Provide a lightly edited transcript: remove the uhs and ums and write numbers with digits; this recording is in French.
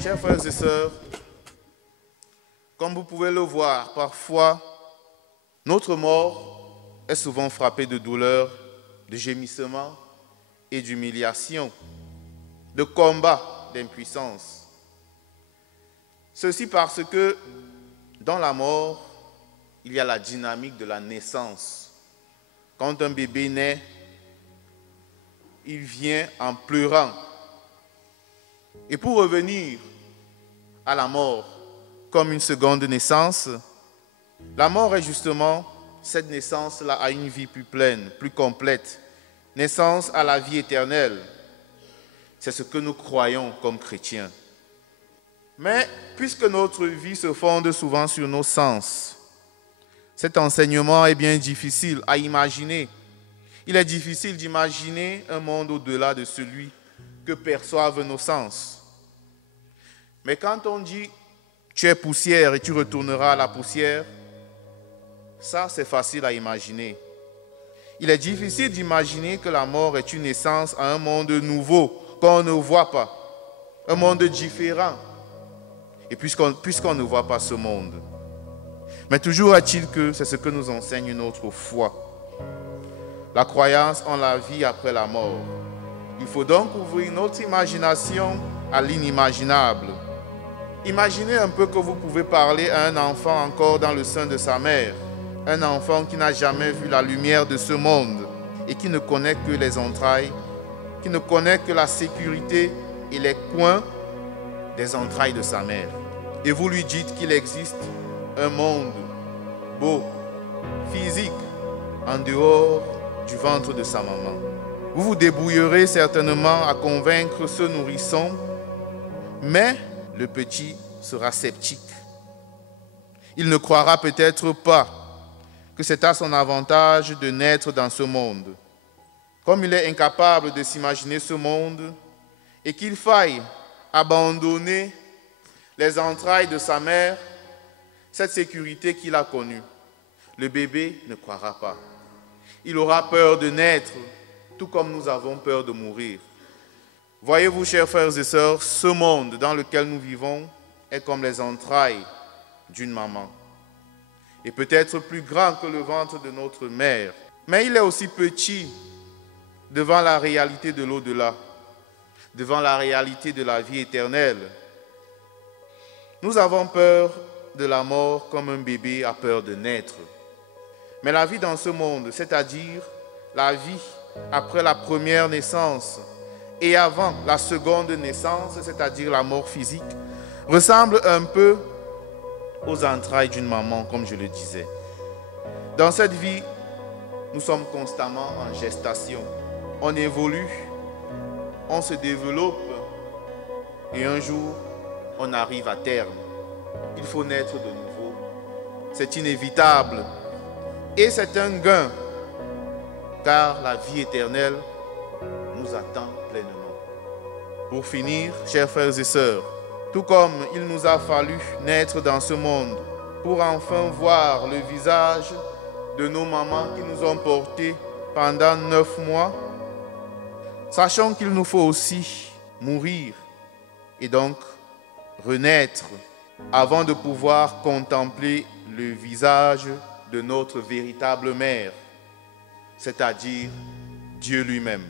Chers frères et sœurs, comme vous pouvez le voir, parfois, notre mort est souvent frappée de douleur, de gémissement et d'humiliation, de combat, d'impuissance. Ceci parce que dans la mort, il y a la dynamique de la naissance. Quand un bébé naît, il vient en pleurant. Et pour revenir à la mort comme une seconde naissance, la mort est justement cette naissance-là à une vie plus pleine, plus complète, naissance à la vie éternelle. C'est ce que nous croyons comme chrétiens. Mais puisque notre vie se fonde souvent sur nos sens, cet enseignement est bien difficile à imaginer. Il est difficile d'imaginer un monde au-delà de celui que perçoivent nos sens. Mais quand on dit « tu es poussière et tu retourneras à la poussière », ça c'est facile à imaginer. Il est difficile d'imaginer que la mort est une naissance à un monde nouveau qu'on ne voit pas, un monde différent, et puisqu'on ne voit pas ce monde. Mais toujours est-il que c'est ce que nous enseigne notre foi. La croyance en la vie après la mort. Il faut donc ouvrir notre imagination à l'inimaginable. Imaginez un peu que vous pouvez parler à un enfant encore dans le sein de sa mère, un enfant qui n'a jamais vu la lumière de ce monde et qui ne connaît que les entrailles, qui ne connaît que la sécurité et les coins des entrailles de sa mère. Et vous lui dites qu'il existe un monde beau, physique, en dehors du ventre de sa maman. Vous vous débrouillerez certainement à convaincre ce nourrisson, mais le petit sera sceptique. Il ne croira peut-être pas que c'est à son avantage de naître dans ce monde. Comme il est incapable de s'imaginer ce monde et qu'il faille abandonner les entrailles de sa mère, cette sécurité qu'il a connue, le bébé ne croira pas. Il aura peur de naître, tout comme nous avons peur de mourir. Voyez-vous, chers frères et sœurs, ce monde dans lequel nous vivons est comme les entrailles d'une maman. Et peut-être plus grand que le ventre de notre mère. Mais il est aussi petit devant la réalité de l'au-delà, devant la réalité de la vie éternelle. Nous avons peur de la mort comme un bébé a peur de naître. Mais la vie dans ce monde, c'est-à-dire la vie après la première naissance et avant la seconde naissance, c'est-à-dire la mort physique, ressemble un peu aux entrailles d'une maman, comme je le disais. Dans cette vie, nous sommes constamment en gestation. On évolue, on se développe et un jour, on arrive à terme. Il faut naître de nouveau. C'est inévitable. Et c'est un gain, car la vie éternelle nous attend pleinement. Pour finir, chers frères et sœurs, tout comme il nous a fallu naître dans ce monde pour enfin voir le visage de nos mamans qui nous ont portés pendant 9 mois, sachons qu'il nous faut aussi mourir et donc renaître avant de pouvoir contempler le visage de notre véritable mère, c'est-à-dire Dieu lui-même.